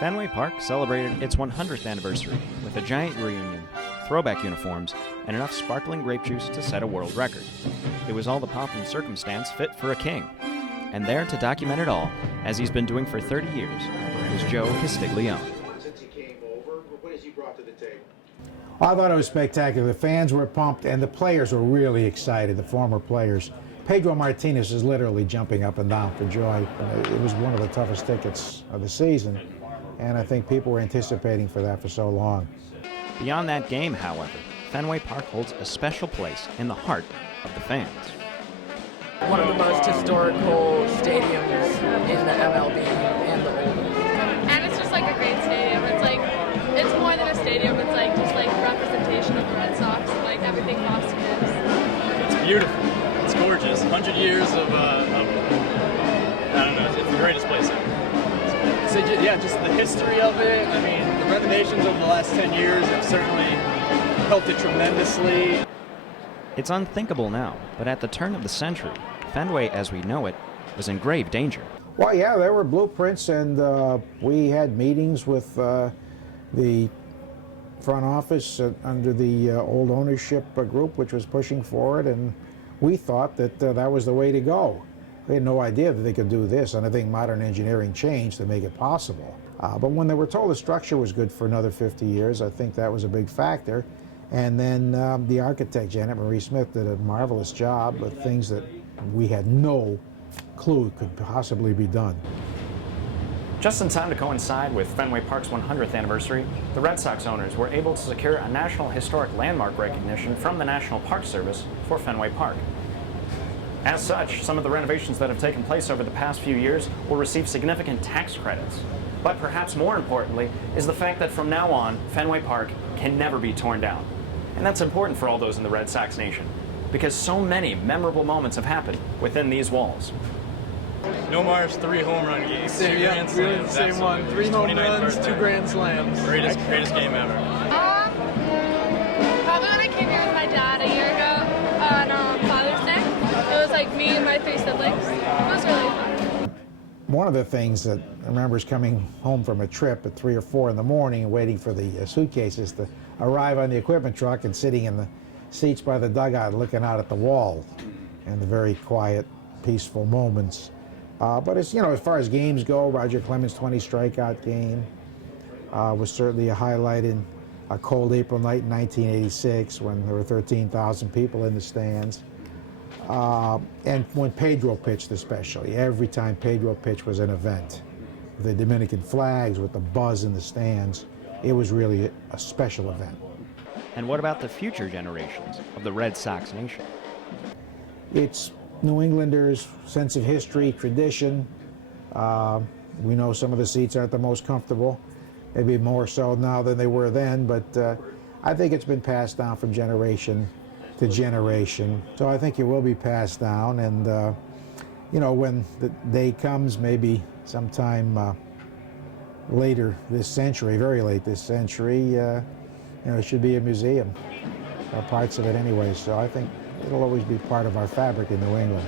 Fenway Park celebrated its 100th anniversary with a giant reunion, throwback uniforms, and enough sparkling grape juice to set a world record. It was all the pomp and circumstance fit for a king. And there to document it all, as he's been doing for 30 years, was Joe Castiglione. Since he came over, what has he brought to the table? I thought it was spectacular. The fans were pumped, and the players were really excited, the former players. Pedro Martinez is literally jumping up and down for joy. It was one of the toughest tickets of the season, and I think people were anticipating for that for so long. Beyond that game, however, Fenway Park holds a special place in the heart of the fans. One of the most historical stadiums in the MLB and the world. And it's just like a great stadium. It's more than a stadium. It's like just like representation of the Red Sox and like everything Boston is. It's beautiful. It's gorgeous. 100 years of I don't know. It's the greatest place ever. So yeah, just the history of it. I mean, the renovations over the last 10 years have certainly helped it tremendously. It's unthinkable now, but at the turn of the century, Fenway as we know it was in grave danger. Well, yeah, there were blueprints, and we had meetings with the front office under the old ownership group, which was pushing for it, and we thought that that was the way to go. We had no idea that they could do this, and I think modern engineering changed to make it possible. But when they were told the structure was good for another 50 years, I think that was a big factor. And then the architect, Janet Marie Smith, did a marvelous job with things that we had no clue could possibly be done. Just in time to coincide with Fenway Park's 100th anniversary, the Red Sox owners were able to secure a National Historic Landmark recognition from the National Park Service for Fenway Park. As such, some of the renovations that have taken place over the past few years will receive significant tax credits. But perhaps more importantly is the fact that from now on, Fenway Park can never be torn down. And that's important for all those in the Red Sox nation, because so many memorable moments have happened within these walls. Nomar's 3 home run games, 2 Yeah, grand really slams. the same one. Absolutely. 3 home 29th runs, birthday. 2 grand slams. Greatest game ever. Probably when I came here with my dad a year ago on Father's Day. It was like me and my 3 siblings. It was really fun. One of the things that I remember is coming home from a trip at 3 or 4 in the morning and waiting for the suitcases to arrive on the equipment truck and sitting in the seats by the dugout looking out at the wall and the very quiet, peaceful moments. But it's, you know, as far as games go, Roger Clemens' 20 strikeout game was certainly a highlight in a cold April night in 1986 when there were 13,000 people in the stands. And when Pedro pitched especially, every time Pedro pitched was an event. With the Dominican flags, with the buzz in the stands, it was really a special event. And what about the future generations of the Red Sox nation? It's New Englanders' sense of history, tradition. We know some of the seats aren't the most comfortable, maybe more so now than they were then, but I think it's been passed down from generation to generation. So I think it will be passed down, and you know, when the day comes, maybe sometime later this century, very late this century, you know, it should be a museum, or parts of it anyway. So I think it'll always be part of our fabric in New England.